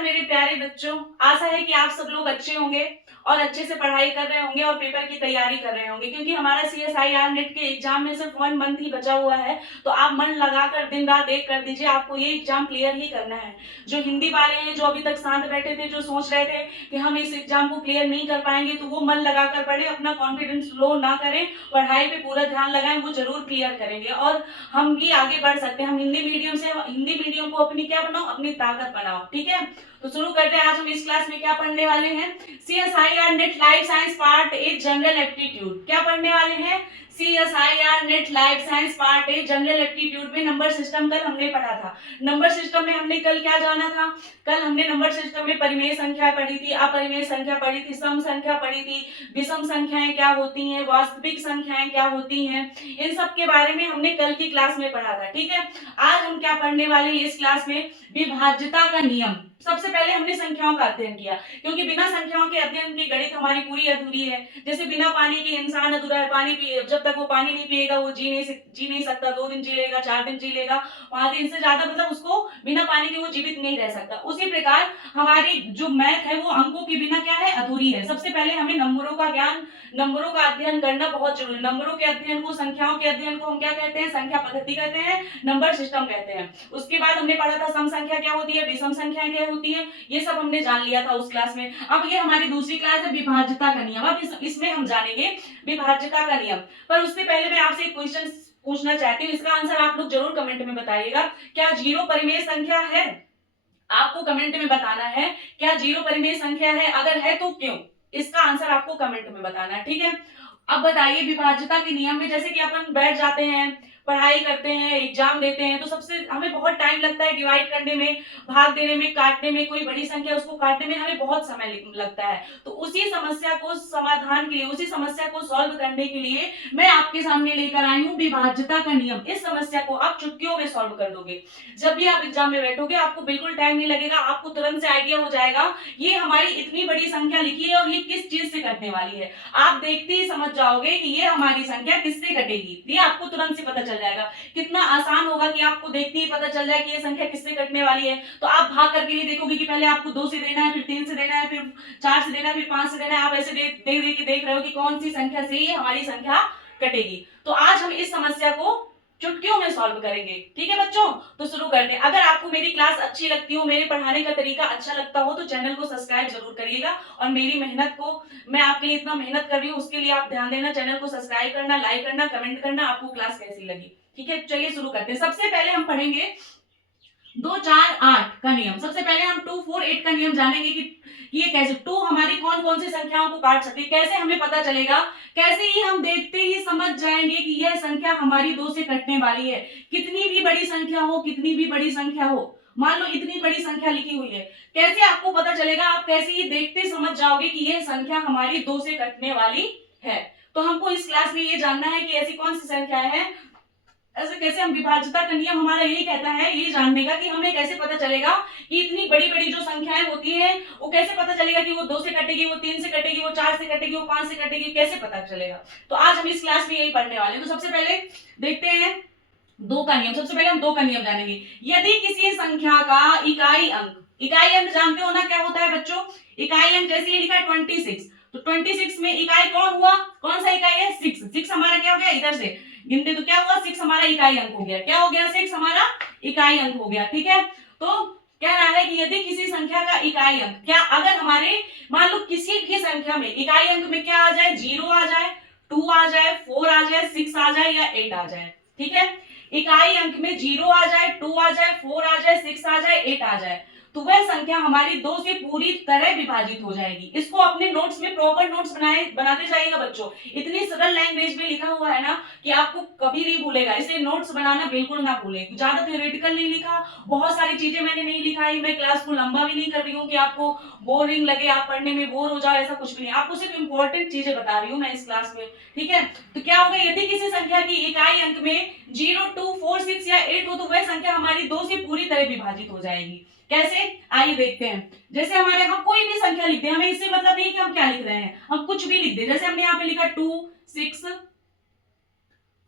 नमस्कार मेरे प्यारे बच्चों। आशा है कि आप सब लोग अच्छे होंगे और अच्छे से पढ़ाई कर रहे होंगे और पेपर की तैयारी कर रहे होंगे, क्योंकि हमारा CSIR नेट के एग्जाम में सिर्फ 1 मंथ ही बचा हुआ है। तो आप मन लगाकर दिन रात एक कर दीजिए, आपको ये एग्जाम क्लियर ही करना है। जो हिंदी वाले हैं, जो अभी तक शांत बैठे थे, जो सोच रहे थे कि हम इस एग्जाम को क्लियर नहीं कर पाएंगे, तो वो मन लगाकर पढ़े, अपना कॉन्फिडेंस लो ना करें, पढ़ाई पे पूरा ध्यान लगाएं, वो जरूर क्लियर करेंगे और हम भी आगे बढ़ सकते हैं। हम हिंदी मीडियम को अपनी क्या बनाओ, अपनी ताकत बनाओ। ठीक है, तो शुरू करते हैं। आज हम इस क्लास में क्या पढ़ने वाले हैं? CSIR net life science part a general aptitude. क्या पढ़ने वाले हैं? CSIR net life science part a general aptitude में नंबर सिस्टम कल हमने पढ़ा था। नंबर सिस्टम में हमने कल क्या जाना था? कल हमने नंबर सिस्टम में परिमेय संख्या पढ़ी थी, अपरिमेय संख्या पढ़ी थी, सम संख्या पढ़ी थी, विषम संख्याएं क्या होती हैं, वास्तविक संख्याएं क्या होती हैं, इन सब के बारे में हमने कल की क्लास में पढ़ा था। ठीक है, आज हम क्या पढ़ने वाले हैं इस क्लास में? विभाज्यता का नियम। सबसे पहले हमने संख्याओं का अध्ययन किया, क्योंकि बिना संख्याओं के अध्ययन की गणित हमारी पूरी अधूरी है। जैसे बिना पानी के इंसान अधूरा है। पानी पिए, जब तक वो पानी नहीं पिएगा वो जी नहीं सकता। 2 दिन जी लेगा, 4 दिन जी लेगा, 5 दिन से ज्यादा, मतलब उसको बिना पानी के वो जीवित नहीं रह सकता। उसी प्रकार हमारी जो मैथ है वो अंकों के बिना क्या है, अधूरी है। सबसे पहले हमें नंबरों का ज्ञान, नंबरों का अध्ययन करना बहुत जरूरी है। नंबरों के अध्ययन को, संख्याओं के अध्ययन को हम क्या कहते हैं? संख्या पद्धति कहते हैं, नंबर सिस्टम कहते हैं। उसके बाद हमने पढ़ा था सम संख्या क्या होती है, विषम संख्या क्या होती है, ये सब हमने जान लिया था उस क्लास में। अब ये हमारी दूसरी क्लास है विभाज्यता का नियम। अब इसमें हम जानेंगे विभाज्यता का नियम। पर उससे पहले मैं आपसे एक क्वेश्चन पूछना चाहती हूँ, इसका आंसर आप लोग जरूर कमेंट में बताइएगा। क्या 0 परिमेय संख्या है? आपको कमेंट में बताना है, क्या 0 परिमेय संख्या है? अगर है तो क्यों? इसका आंसर आपको कमेंट में बताना है। ठीक है, अब बताइए विभाज्यता के नियम में, जैसे कि अपन बैठ जाते हैं, पढ़ाई करते हैं, एग्जाम देते हैं, तो सबसे हमें बहुत टाइम लगता है डिवाइड करने में, भाग देने में, काटने में। कोई बड़ी संख्या उसको काटने में हमें बहुत समय लगता है। तो उसी समस्या को समाधान के लिए, उसी समस्या को सॉल्व करने के लिए मैं आपके सामने लेकर आई हूँ विभाज्यता का नियम। इस समस्या को आप चुटकियों में सॉल्व कर दोगे। जब भी आप एग्जाम में बैठोगे आपको बिल्कुल टाइम नहीं लगेगा, आपको तुरंत से आइडिया हो जाएगा ये हमारी इतनी बड़ी संख्या लिखी है और ये किस चीज से कटने वाली है। आप देखते ही समझ जाओगे कि ये हमारी संख्या किससे कटेगी, ये आपको तुरंत से पता चल जाएगा। कितना आसान होगा कि आपको देखते ही पता चल जाए कि ये संख्या किससे कटने वाली है। तो आप भाग करके नहीं देखोगे कि पहले आपको 2 से देना है, फिर 3 से देना है, फिर 4 से देना है, फिर 5 से देना है। आप ऐसे देख रहे हो कि कौन सी संख्या से ये हमारी संख्या कटेगी। तो आज हम इस समस्या को चुटकियों में सॉल्व करेंगे। ठीक है बच्चों, तो शुरू करते हैं। अगर आपको मेरी क्लास अच्छी लगती हो, मेरे पढ़ाने का तरीका अच्छा लगता हो, तो चैनल को सब्सक्राइब जरूर करिएगा। और मेरी मेहनत को, मैं आपके लिए इतना मेहनत कर रही हूँ, उसके लिए आप ध्यान देना, चैनल को सब्सक्राइब करना, लाइक करना, कमेंट करना, आपको क्लास कैसी लगी। ठीक है, चलिए शुरू करते हैं। सबसे पहले हम पढ़ेंगे 2 4 8 का नियम। सबसे पहले हम 2 4 8 का नियम जानेंगे कि ये कैसे 2 हमारी कौन कौन सी संख्याओं को काट सकती है, कैसे हमें पता चलेगा, कैसे ही हम देखते ही समझ जाएंगे कि यह संख्या हमारी 2 से कटने वाली है। कितनी भी बड़ी संख्या हो, कितनी भी बड़ी संख्या हो, मान लो इतनी बड़ी संख्या लिखी हुई है, कैसे आपको पता चलेगा? आप कैसे ही देखते समझ जाओगे कि यह संख्या हमारी 2 से कटने वाली है। तो हमको इस क्लास में ये जानना है कि ऐसी कौन सी संख्याएं हैं, ऐसे कैसे हम, विभाज्यता का नियम हमारा यही कहता है, ये जानने का कि हमें कैसे पता चलेगा कि इतनी बड़ी बड़ी जो संख्याएं होती हैं वो कैसे पता चलेगा कि वो 2 से कटेगी, वो 3 से कटेगी, वो 4 से कटेगी, वो 5 से कटेगी, कैसे पता चलेगा? तो आज हम इस क्लास में यही पढ़ने वाले हैं। तो सबसे पहले देखते हैं 2 का नियम। सबसे पहले हम 2 का नियम जानेंगे। यदि किसी संख्या का इकाई अंक जानते हो ना क्या होता है बच्चों? इकाई अंक, जैसे ये लिखा है 26, तो 26 में इकाई कौन हुआ? कौन सा इकाई है? 6 हमारा क्या हो गया, इधर से गिनते तो क्या हुआ, 6 हमारा इकाई अंक हो गया। क्या हो गया? 6 हमारा इकाई अंक हो गया। ठीक है, तो कह रहा है कि यदि किसी संख्या का इकाई अंक, क्या अगर हमारे मान लो किसी भी संख्या में इकाई अंक में क्या आ जाए, 0 आ जाए, 2 आ जाए, 4 आ जाए, 6 आ जाए या 8 आ जाए। ठीक है, इकाई अंक में 0 आ जाए, 2 आ जाए, 4 आ जाए, 6 आ जाए, 8 आ जाए, तो वह संख्या हमारी 2 से पूरी तरह विभाजित हो जाएगी। इसको अपने नोट्स में प्रॉपर नोट्स बनाते जाइएगा बच्चों। इतनी सरल लैंग्वेज में लिखा हुआ है ना कि आपको कभी नहीं भूलेगा। इसे नोट्स बनाना बिल्कुल ना भूलें। ज्यादा थ्योरेटिकल नहीं लिखा, बहुत सारी चीजें मैंने नहीं लिखाई। मैं क्लास को लंबा भी नहीं कर रही हूँ कि आपको बोरिंग लगे, आप पढ़ने में बोर हो जाओ, ऐसा कुछ भी नहीं। आपको सिर्फ इंपॉर्टेंट चीजें बता रही हूँ मैं इस क्लास में। ठीक है, तो क्या होगा, यदि किसी संख्या की इकाई अंक में 0 2 4 6 या 8 हो, तो वह संख्या हमारी 2 से पूरी तरह विभाजित हो जाएगी। कैसे, आइए देखते हैं। जैसे हमारे, हम कोई भी संख्या लिखते हैं, हमें इससे मतलब नहीं कि हम क्या लिख रहे हैं, हम कुछ भी लिख दे। जैसे हमने यहाँ पे लिखा 2 6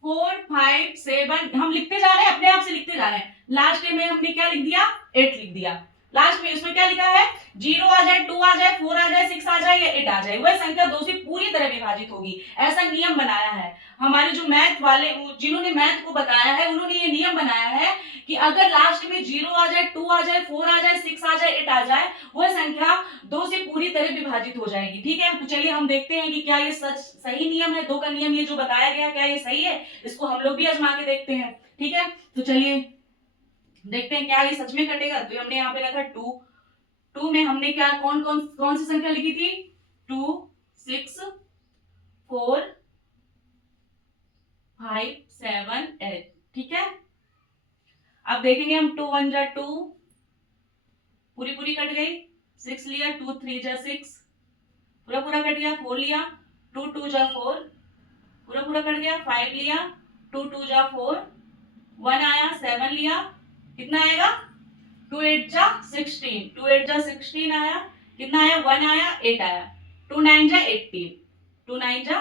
4 5 7, हम लिखते जा रहे हैं, अपने आप से लिखते जा रहे हैं। लास्ट में हमने क्या लिख दिया, 8 लिख दिया। लास्ट में उसमें क्या लिखा है, 0 आ जाए, 2 आ जाए, 4 आ जाए, 6 आ जाए या 8 आ जाए, वह संख्या 2 से पूरी तरह विभाजित होगी। ऐसा नियम बनाया है हमारे जो मैथ वाले, जिन्होंने मैथ को बताया है, उन्होंने ये नियम बनाया है कि अगर लास्ट में 0 आ जाए, 2 आ जाए, 4 आ जाए, 6 आ जाए, 8 आ जाए, वह संख्या 2 से पूरी तरह विभाजित हो जाएगी। ठीक है, तो चलिए हम देखते हैं कि क्या ये सही नियम है, 2 का नियम ये जो बताया गया क्या ये सही है, इसको हम लोग भी आजमा के देखते हैं। ठीक है, तो चलिए देखते हैं क्या ये सच में कटेगा। तो हमने यहाँ पे रखा 2, 2 में हमने क्या कौन सी संख्या लिखी थी, 2, 6, 4, 5, 7, 8। ठीक है, अब देखेंगे हम 2 1 जा 2, पूरी पूरी कट गई, 6 लिया, 2 3 जा 6, पूरा पूरा कट गया, 4 लिया, 2 2 जा 4, पूरा पूरा कट गया, 5 लिया, 2 2 जा 4, 1 आया, 7 लिया, कितना आएगा, 2 8 जा 16, 2 8 जा 16 आया, कितना आया, 1 आया, 8 आया, 2 9 जा 18, 2 9 जा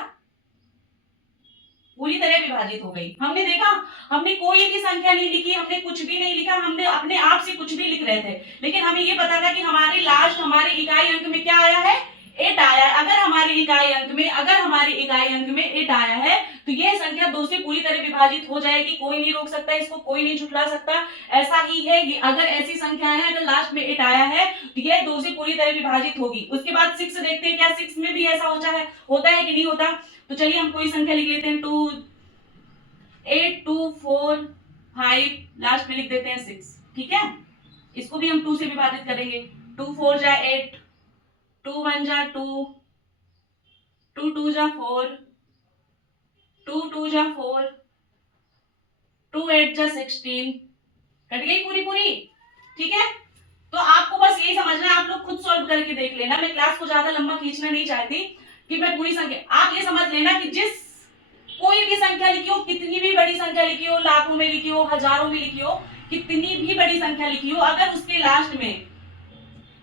पूरी तरह विभाजित हो गई। हमने देखा, हमने कोई भी संख्या नहीं लिखी, हमने कुछ भी नहीं लिखा, हमने अपने आप से कुछ भी लिख रहे थे, लेकिन हमें ये पता था कि हमारे इकाई अंक में क्या आया है, 8 आया है। अगर हमारे इकाई अंक में 8 आया है तो यह संख्या 2 से पूरी तरह विभाजित हो जाएगी। कोई नहीं रोक सकता इसको, कोई नहीं झुठला सकता। ऐसा ही है कि अगर ऐसी संख्याएं हैं, अगर लास्ट में 8 आया है तो यह 2 से पूरी तरह विभाजित होगी। उसके बाद 6 देखते हैं, क्या 6 में भी ऐसा होता है कि नहीं होता। तो चलिए हम कोई संख्या लिख लेते हैं, 2 8 2 4 5, लास्ट में लिख देते हैं 6। ठीक है, इसको भी हम 2 से विभाजित करेंगे, 2 4 जा 8, 2 1 जा 2, 2 2 जा 4, 2 2 जा 4, 2 8 जा 16, कट गई पूरी पूरी। ठीक है, तो आपको बस यही समझना है, आप लोग खुद सॉल्व करके देख लेना। मैं क्लास को ज्यादा लंबा खींचना नहीं चाहती कि मैं पूरी संख्या, आप ये समझ लेना कि जिस कोई भी संख्या लिखी हो, कितनी भी बड़ी संख्या लिखी हो, लाखों में लिखी हो, हजारों में लिखी हो, कितनी भी बड़ी संख्या लिखी हो, अगर उसके लास्ट में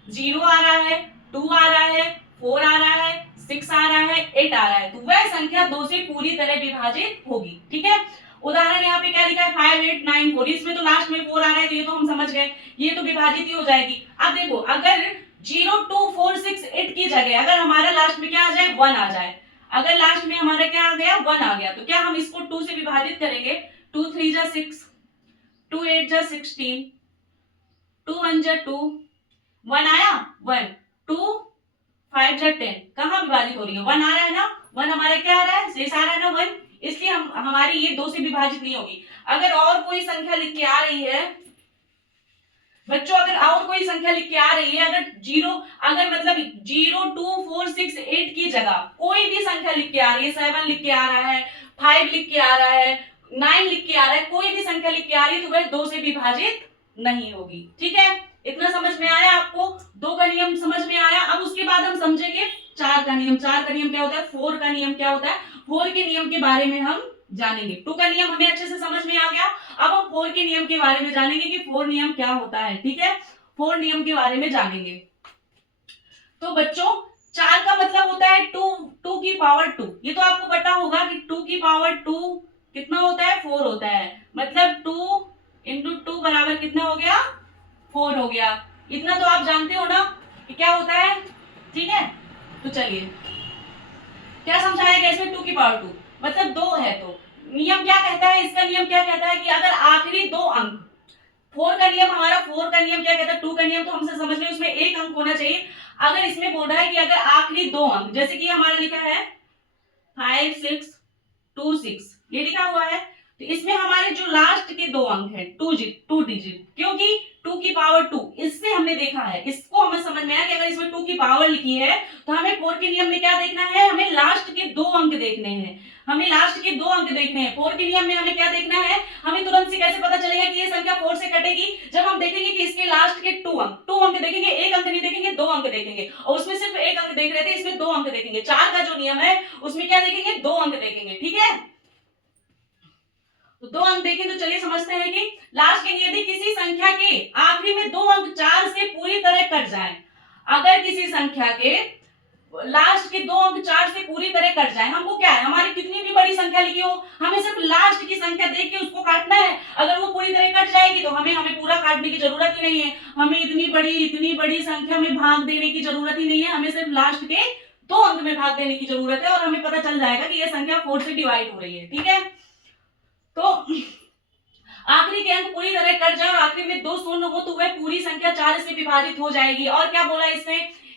0 आ रहा है, 2 आ रहा है, 4 आ रहा है, 6 आ रहा है, 8 आ रहा है, तो वह संख्या 2 से पूरी तरह विभाजित होगी। ठीक है, उदाहरण यहाँ पे क्या लिखा है, 5 8 9 4, इसमें तो लास्ट में 4 आ रहा है, तो ये तो हम समझ गए, ये तो विभाजित ही हो जाएगी। अब देखो, अगर 0 2 4 6 8 की जगह अगर हमारा लास्ट में क्या आ जाए, 1 आ जाए, अगर लास्ट में हमारा क्या आ गया, 1 आ गया, तो क्या हम इसको 2 से विभाजित करेंगे, 2 3 जा 6, 2 8 जा 16, 2 1 जा 2, 1 आया 1, 2 5 जा 10, कहां विभाजित हो रही है, 1 आ रहा है ना, 1 हमारा क्या आ रहा है, शेष आ रहा है ना 1, इसलिए हमारी ये 2 से विभाजित नहीं होगी। अगर और कोई संख्या लिख के आ रही है बच्चों, अगर और कोई संख्या लिख के आ रही है, अगर मतलब 0 2 4 6 8 की जगह कोई भी संख्या लिख के आ रही है, 7 लिख के आ रहा है, 5 लिख के आ रहा है, 9 लिख के आ रहा है, कोई भी संख्या लिख के आ रही है, तो वह 2 से विभाजित नहीं होगी। ठीक है, इतना समझ में आया आपको, 2 का नियम समझ में आया। अब उसके बाद हम समझेंगे 4 का नियम। 4 का नियम क्या होता है, 4 का नियम क्या होता है, 4 के नियम के बारे में हम जानेंगे। 2 का नियम हमें अच्छे से समझ में आ गया, अब हम 4 के नियम के बारे में जानेंगे कि 4 नियम क्या होता है। ठीक है, 4 नियम के बारे में जानेंगे। तो बच्चों 4 का मतलब होता है 2 की पावर 2, ये तो आपको पता होगा कि 2 की पावर 2 कितना होता है, 4 होता है, मतलब 2 इंटू 2 बराबर कितना हो गया, 4 हो गया। इतना तो आप जानते हो ना कि क्या होता है। ठीक है, तो चलिए क्या समझाया गया इसमें, 2 की पावर 2 मतलब 2 है, तो नियम क्या कहता है, इसका नियम क्या कहता है कि अगर आखिरी 2 अंक, 4 का नियम हमारा, 4 का नियम क्या कहता है, 2 का नियम तो हमसे समझ लें, उसमें एक अंक होना चाहिए। अगर इसमें बोल रहा है कि अगर आखिरी 2 अंक, जैसे कि हमारा लिखा है 5 6 2 6, ये लिखा हुआ है, तो इसमें हमारे जो लास्ट के 2 अंक है 2 डिजिट, क्योंकि 2 की पावर 2, इससे हमने देखा है, इसको हमें समझ में आया कि अगर इसमें 2 की पावर लिखी है तो हमें 4 के नियम में क्या देखना है, हमें लास्ट के 2 अंक देखने हैं, हमें लास्ट के 2 अंक देखने हैं। 4 के नियम में हमें क्या देखना है, हमें तुरंत से कैसे पता चलेगा कि ये संख्या 4 से कटेगी, जब हम देखेंगे कि इसके लास्ट के 2 अंक देखेंगे, एक अंक नहीं देखेंगे, 2 अंक देखेंगे, और उसमें सिर्फ एक अंक देख रहे थे, इसमें 2 अंक देखेंगे। 4 का जो नियम है उसमें क्या देखेंगे, 2 अंक देखेंगे। ठीक है, तो 2 अंक देखें तो चलिए समझते हैं कि लास्ट के यदि किसी संख्या के आखिरी में 2 अंक 4 से पूरी तरह कट जाएं, अगर किसी संख्या के लास्ट के 2 अंक 4 से पूरी तरह कट जाए। हमको क्या है, हमारी कितनी भी बड़ी संख्या लिखी हो, हमें सिर्फ लास्ट की संख्या देख के उसको काटना है। अगर वो पूरी तरह कट जाएगी तो हमें पूरा काटने की जरूरत ही नहीं है, हमें इतनी बड़ी संख्या में भाग देने की जरूरत ही नहीं है, हमें सिर्फ लास्ट के 2 अंक में भाग देने की जरूरत है और हमें पता चल जाएगा कि यह संख्या 4 से डिवाइड हो रही है। ठीक है, तो आखिरी के अंक पूरी तरह कट जाए और आखिरी में 2 शून्य हो तो वह पूरी संख्या 4 से विभाजित हो जाएगी। और क्या बोला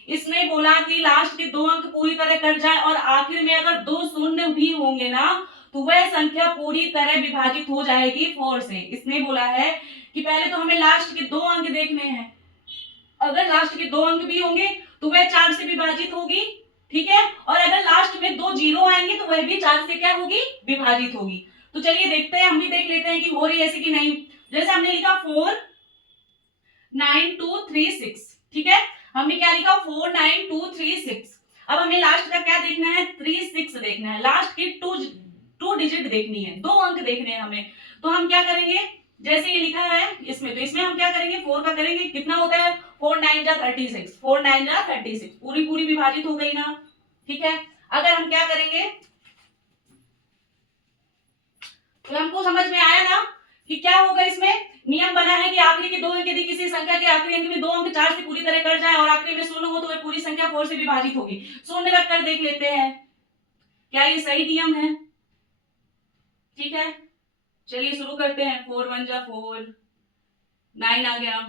इसने बोला कि लास्ट के 2 अंक पूरी तरह कट जाए और आखिर में अगर 2 शून्य भी होंगे ना तो वह संख्या पूरी तरह विभाजित हो जाएगी 4 से। इसने बोला है कि पहले तो हमें लास्ट के 2 अंक देखने हैं, अगर लास्ट के 2 अंक भी होंगे तो वह 4 से विभाजित होगी। ठीक है, और अगर लास्ट में 2 जीरो आएंगे तो वह भी 4 से क्या होगी, विभाजित होगी। तो चलिए देखते हैं, हम भी देख लेते हैं कि हो रही है ऐसे कि नहीं। जैसे हमने लिखा 4 9 2 3 6, ठीक है, हमने क्या लिखा 4 9 2 3 6। अब हमें लास्ट का क्या देखना है, 3 6 देखना है, लास्ट की 2 डिजिट देखनी है, 2 अंक देखने हैं हमें। तो हम क्या करेंगे, जैसे ये लिखा है इसमें, तो इसमें हम क्या करेंगे, 4 का करेंगे, कितना होता है 4 9 जा 36, 4 9 जा 36, पूरी विभाजित हो गई ना। ठीक है, अगर हम क्या करेंगे, तो हमको समझ में आया ना कि क्या होगा। इसमें नियम बना है कि आखिरी के 2 अंक यदि किसी संख्या के आखिरी अंक में 2 अंक 4 से पूरी तरह कट जाए और आखिरी में शून्य हो तो वह पूरी संख्या 4 से विभाजित होगी। शून्य रखकर देख लेते हैं क्या ये सही नियम है। ठीक है, चलिए शुरू करते हैं। 4 1 जा 4, 9 आ गया,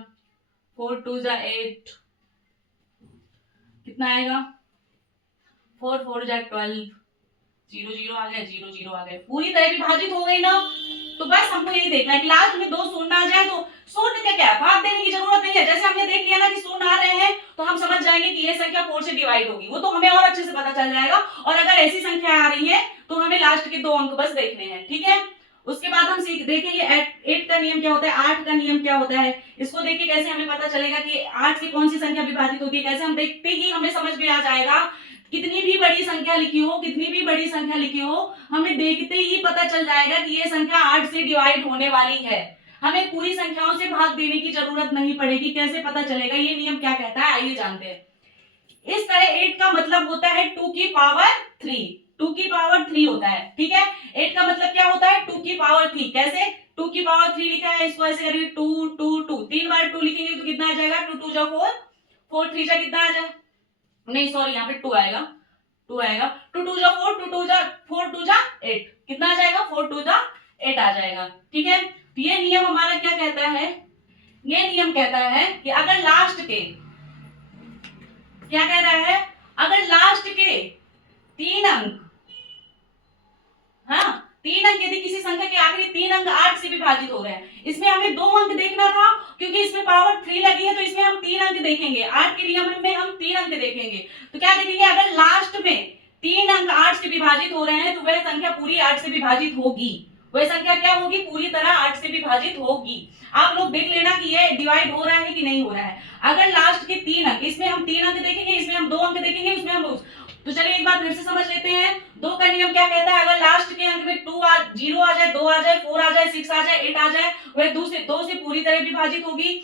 4 2 जा 8, कितना आएगा 4 4 जा 12, 0 0 आ गया, 0 0 आ गया, पूरी तरह विभाजित हो गई ना। तो बस हमको यही देखना है कि लास्ट में 2 शून्य आ जाए तो शून्य का क्या भाग देने की जरूरत नहीं है। जैसे हमने देख लिया ना कि शून्य आ रहे हैं तो हम समझ जाएंगे कि ये संख्या 4 से डिवाइड होगी, वो तो हमें और अच्छे से पता चल जाएगा। और अगर ऐसी संख्या आ रही है तो हमें लास्ट के 2 अंक बस देखने हैं। ठीक है, उसके बाद हम देखेंगे 8 का नियम क्या होता है, 8 का नियम क्या होता है। इसको देख के कैसे हमें पता चलेगा कि 8 से कौन सी संख्या विभाजित होती है, कैसे हम देखते ही हमें समझ में आ जाएगा। कितनी भी बड़ी संख्या लिखी हो, कितनी भी बड़ी संख्या लिखी हो, हमें देखते ही पता चल जाएगा कि ये संख्या 8 से डिवाइड होने वाली है। हमें पूरी संख्याओं से भाग देने की जरूरत नहीं पड़ेगी। कैसे पता चलेगा, ये नियम क्या कहता है, आइए जानते हैं। इस तरह 8 का मतलब होता है 2 की पावर 3, 2 की पावर 3 होता है। ठीक है, 8 का मतलब क्या होता है 2 की पावर 3। कैसे 2 की पावर 3 लिखा है, इसको ऐसे करेंगे 2 2 2, 3 बार 2 लिखेंगे तो कितना आ जाएगा 2 2 जा 4, 4 3 जा कितना आ जाएगा, नहीं सॉरी यहाँ पे 2 आएगा, 2 आएगा, 2 2 जा 4, 2 2 जा 4 2 जा 8, कितना आ जाएगा 4 2 जा 8 आ जाएगा। ठीक है, तो ये नियम हमारा क्या कहता है, ये नियम कहता है कि अगर लास्ट के क्या कह रहा है, अगर लास्ट के 3 अंक, हाँ 3 अंक यदि किसी संख्या के आखिरी 3 अंक 8 से विभाजित हो रहे हैं, इसमें हमें 2 अंक देखना था क्योंकि इसमें पावर 3 लगी है तो इसमें हम 3 अंक देखेंगे। 8 के नियम में हम 3 अंक देखेंगे, तो क्या देखेंगे, अगर लास्ट में 3 अंक 8 से विभाजित हो रहे हैं तो वह संख्या पूरी 8 से विभाजित होगी। वह संख्या क्या होगी, पूरी तरह 8 से विभाजित होगी। आप लोग देख लेना कि ये डिवाइड हो रहा है कि नहीं हो रहा है। अगर लास्ट के 3 अंक, इसमें हम 3 अंक देखेंगे, इसमें हम 2 अंक देखेंगे, इसमें हम, तो चलिए एक बात फिर से समझ लेते हैं। 2 का नियम क्या कहता है, अगर लास्ट के अंक में 0 आ जाए, 2 आ जाए, 4 आ जाए, 6 आ जाए, 8 आ जाए, वह 2 से पूरी तरह विभाजित होगी।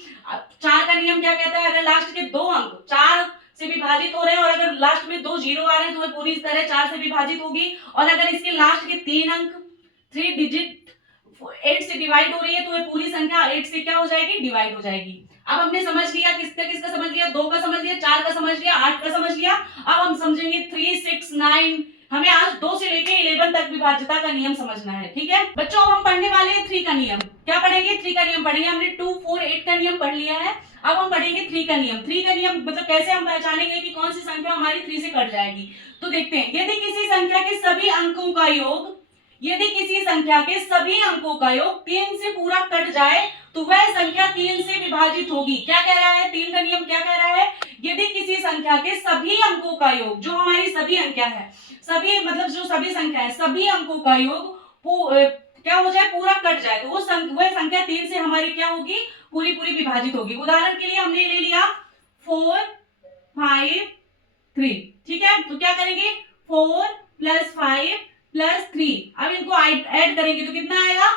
4 का नियम क्या कहता है, अगर लास्ट के 2 अंक 4 से विभाजित हो रहे हैं और अगर लास्ट में 2 जीरो आ रहे हैं तो वह पूरी तरह 4 से विभाजित होगी। और अगर इसके लास्ट के 3 अंक 3 डिजिट 8 से डिवाइड हो रही है तो वह पूरी संख्या 8 से क्या हो जाएगी, डिवाइड हो जाएगी। अब हमने समझ लिया, किसका समझ लिया, 2 का समझ लिया, 4 का समझ लिया, 8 का समझ लिया। अब हम समझेंगे 3 6 9, हमें आज 2 से लेके 11 तक विभाज्यता का नियम समझना है। ठीक है बच्चों, अब हम पढ़ने वाले हैं 3 का नियम। क्या पढ़ेंगे, 3 का नियम पढ़ेंगे। हमने 2 4 8 का नियम पढ़ लिया है, अब हम पढ़ेंगे 3 का नियम। 3 का नियम मतलब कैसे हम पहचानेंगे कि कौन सी संख्या हमारी 3 से कट जाएगी। तो देखते हैं, यदि किसी संख्या के सभी अंकों का योग, यदि किसी संख्या के सभी अंकों का योग 3 से पूरा कट जाए तो वह संख्या 3 से विभाजित होगी। क्या कह रहा है, 3 का नियम क्या कह रहा है, यदि किसी संख्या के सभी अंकों का योग, जो हमारी सभी अंक है, सभी मतलब जो सभी संख्या है, सभी अंकों का योग क्या हो जाए, पूरा कट जाए, तो वो संख्या 3 से हमारी क्या होगी, पूरी विभाजित होगी। उदाहरण के लिए हमने ले लिया 4 5 3, ठीक है, तो क्या करेंगे 4 + 5 + 3, अब इनको ऐड करेंगे तो कितना आएगा,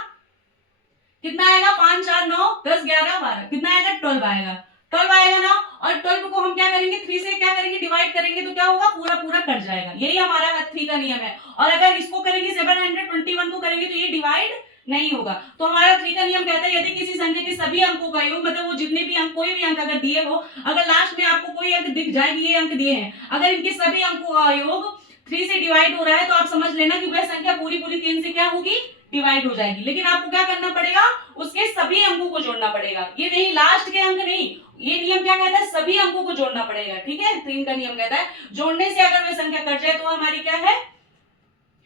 5 4 9 10 11 12, कितना आएगा 12 आएगा, 12 आएगा ना। और 12 को हम क्या करेंगे, करेंगे 3 से क्या करेंगे डिवाइड करेंगे तो क्या होगा पूरा पूरा कट जाएगा। यही हमारा 3 का नियम है। और अगर इसको करेंगे 721 को करेंगे तो ये डिवाइड नहीं होगा। तो हमारा 3 का नियम कहता है यदि किसी संख्या के सभी अंकों का योग, मतलब वो जितने भी अंक, कोई भी अंक अगर दिए हो, अगर लास्ट में आपको कोई अंक दिख जाए ये अंक दिए हैं, अगर इनके सभी अंकों का योग 3 से डिवाइड हो रहा है तो आप समझ लेना कि वह संख्या पूरी पूरी 3 से क्या होगी डिवाइड हो जाएगी। लेकिन आपको क्या करना पड़ेगा, उसके सभी अंकों को जोड़ना पड़ेगा। ये नहीं लास्ट के अंक नहीं, ये नियम क्या कहता है सभी अंकों को जोड़ना पड़ेगा। ठीक है, 3 का नियम कहता है जोड़ने से अगर वह संख्या कट जाए तो हमारी क्या है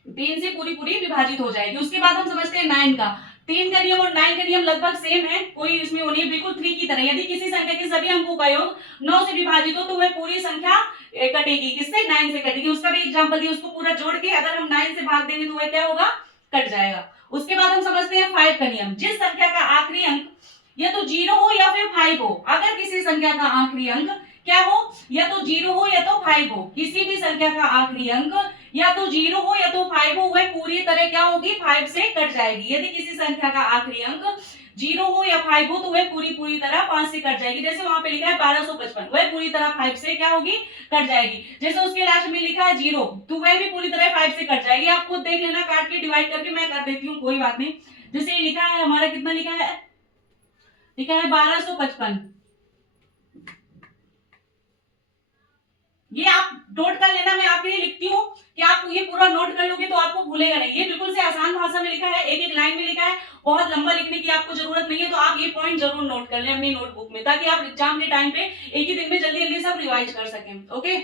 3 से पूरी पूरी विभाजित हो जाएगी। उसके बाद हम समझते हैं 9 का। 3 का नियम और 9 का नियम लगभग सेम है, कोई इसमें वो नहीं, बिल्कुल 3 की तरह। यदि किसी संख्या के सभी अंकों का योग 9 से विभाजित हो तो वह पूरी संख्या कटेगी, किससे 9 से कटेगी। उसका भी एग्जांपल दिया, उसको पूरा जोड़ के अगर हम 9 से भाग देंगे तो वह क्या होगा कट जाएगा। उसके बाद हम समझते हैं 5 का नियम। जिस संख्या का आखिरी अंक या तो 0 हो या फिर 5 हो, अगर किसी संख्या का आखिरी अंक क्या हो या तो 0 हो या तो 5 हो, किसी भी संख्या का आखिरी अंक या तो 0 हो या तो 5 हो, वह पूरी तरह क्या होगी 5 से कट जाएगी। यदि किसी संख्या का आखिरी अंक 0 हो या 5 हो तो वह पूरी तरह 5 से कट जाएगी। जैसे वहां पे लिखा है 1255, वह पूरी तरह 5 से क्या होगी कट जाएगी। जैसे उसके लास्ट में लिखा है 0 तो वह भी पूरी तरह 5 से कट जाएगी। आप खुद देख लेना काट के डिवाइड करके, मैं कर देती हूँ कोई बात नहीं। जैसे लिखा है हमारा कितना लिखा है 1255, ये आप नोट कर लेना, मैं आपके लिए लिखती हूँ कि आप ये पूरा नोट कर लोगे तो आपको भूलेगा नहीं। ये बिल्कुल से आसान भाषा में लिखा है, एक एक लाइन में लिखा है, बहुत लंबा लिखने की आपको जरूरत नहीं है। तो आप ये पॉइंट जरूर नोट कर लें अपनी नोटबुक में, ताकि आप एग्जाम के टाइम पे एक ही दिन में जल्दी जल्दी सब रिवाइज कर सकें। ओके,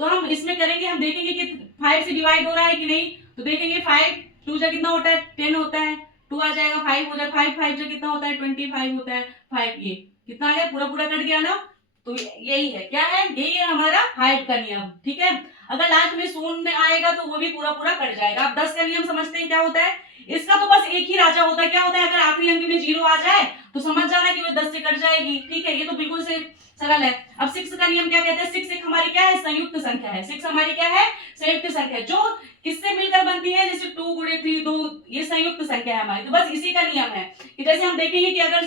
तो हम इसमें करेंगे, हम देखेंगे कि 5 से डिवाइड हो रहा है कि नहीं। तो देखेंगे 5 2 जा कितना होता है 10 होता है, 2 आ जाएगा 5 हो जाएगा, 5 5 जा कितना होता है 25 होता है, 5 ये कितना आ गया पूरा पूरा कट गया ना। तो यही है, क्या है यही है हमारा 5 का नियम। ठीक है, अगर लास्ट में शून्य आएगा तो वो भी पूरा पूरा कट जाएगा। अब 10 का नियम समझते हैं क्या होता है। इसका तो बस एक ही राजा होता है, क्या होता है अगर आखिरी अंक में 0 आ जाए तो समझ जाना कि वो 10 से कट जाएगी। ठीक है, ये तो बिल्कुल से सरल है। अब 6 का नियम क्या कहता है, 6 एक हमारी क्या है संयुक्त संख्या है। 6 हमारी क्या है संयुक्त संख्या है, जो किससे मिलकर बनती है, जैसे 2 गुणे 3 2, ये संयुक्त संख्या है हमारी। तो बस इसी का नियम है कि जैसे हम देखेंगे कि अगर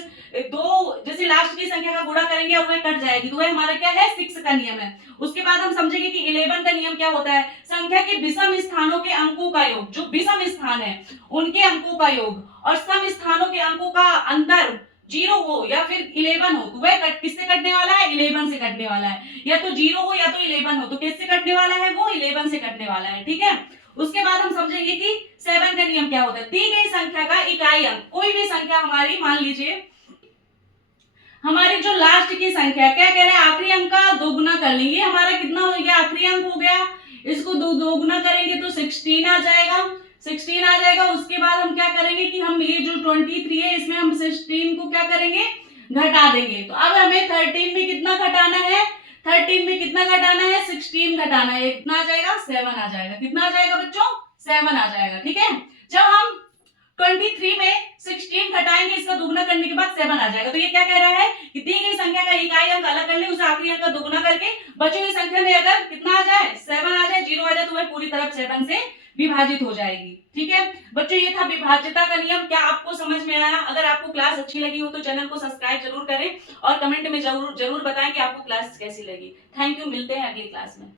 2 जैसे लास्ट की संख्या का गुणा करेंगे और वह कट जाएगी तो वह हमारा क्या है 6 का नियम है। उसके बाद हम समझेंगे कि 11 का नियम क्या होता है, संख्या के विषम स्थानों के अंकों का योग, जो विषम स्थान है उनके अंकों का योग और सम स्थानों के अंकों का अंतर 0 हो या फिर 11 हो तो वह किससे कटने वाला है 11 से कटने वाला है। या तो 0 हो या तो 11 हो तो किससे कटने वाला है वो 11 से कटने वाला है। ठीक है, उसके बाद हम समझेंगे कि 7 का नियम क्या होता है, दी गई संख्या का इकाई अंक, कोई भी संख्या हमारी मान लीजिए हमारी जो लास्ट की संख्या क्या कह रहे हैं आखिरी अंक का दोगुना कर लेंगे। हमारा कितना हो गया आखिरी अंक हो गया, इसको दोगुना करेंगे तो 16 आ जाएगा, 16 आ जाएगा। उसके बाद हम क्या करेंगे कि हम ये जो 23 है इसमें हम 16 को क्या करेंगे घटा देंगे। तो अब हमें 13 में कितना घटाना है, 13 में कितना घटाना है 16 घटाना है, कितना आ जाएगा 7 आ जाएगा। कितना आ जाएगा बच्चों 7 आ जाएगा। ठीक है, जब हम 23 में 16 घटाएंगे इसका दुगुना करने के बाद 7 आ जाएगा। तो ये क्या कह रहा है कि दी गई संख्या का इकाई अंक अलग कर ले, उसे आखिरी अंक का दुगुना करके बची हुई संख्या में अगर कितना आ जाए 7 आ जाए, 0 आ जाए तो वह पूरी तरफ 7 से विभाजित हो जाएगी। ठीक है बच्चों, ये था विभाज्यता का नियम। क्या आपको समझ में आया? अगर आपको क्लास अच्छी लगी हो तो चैनल को सब्सक्राइब जरूर करें और कमेंट में जरूर बताएं कि आपको क्लास कैसी लगी। थैंक यू, मिलते हैं अगली क्लास में।